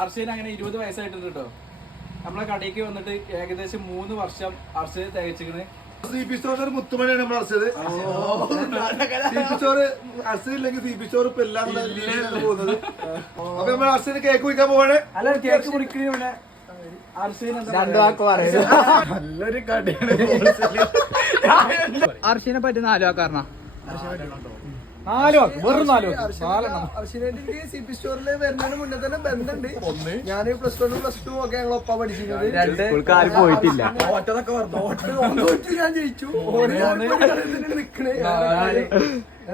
അർഷന് അങ്ങനെ 20 വയസ്സായിട്ടുണ്ട് കേട്ടോ. നമ്മളെ കടയ്ക്ക് വന്നിട്ട് ഏകദേശം 3 വർഷം അർഷന് തികച്ചിക്കണ്. CP സ്റ്റോറിന്റെ മുത്തുമണിയാണ് നമ്മൾ അർച്ചത്. CP സ്റ്റോറ് അർച്ചയില്ലെങ്കിൽ CP സ്റ്റോർ ഇപ്പൊ എല്ലാം പോകുന്നത്. അപ്പൊ നമ്മൾ അർച്ചന് കേക്ക് കുടിക്കാൻ പോവാണ്. അല്ല കേക്ക് കുടിക്കണ നല്ലൊരു കടയാണ്. അർഷിനെ പറ്റി 4 വാക്കാരണ. അർഷിനായിട്ട് CP സ്റ്റോറിൽ വരുന്നതിന് മുന്നേ തന്നെ ബന്ധമുണ്ട്. ഞാൻ +1 +2 ഒക്കെ ഞങ്ങൾ ഒപ്പം പഠിച്ചിരുന്നത്. പോയിട്ടില്ല. ഞാൻ ജയിച്ചു. നിക്കണേ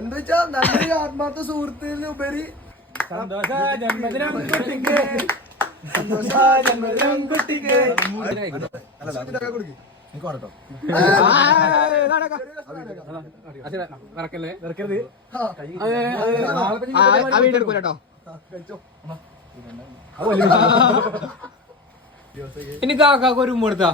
എന്താ വെച്ചാ നല്ലൊരു ആത്മാർത്ഥ സുഹൃത്തിനുപരി സന്തോഷ ജന്മദിനം കുട്ടിക്ക്. ഇനി കാക്കാക്ക് ഒരു കൊടുത്താ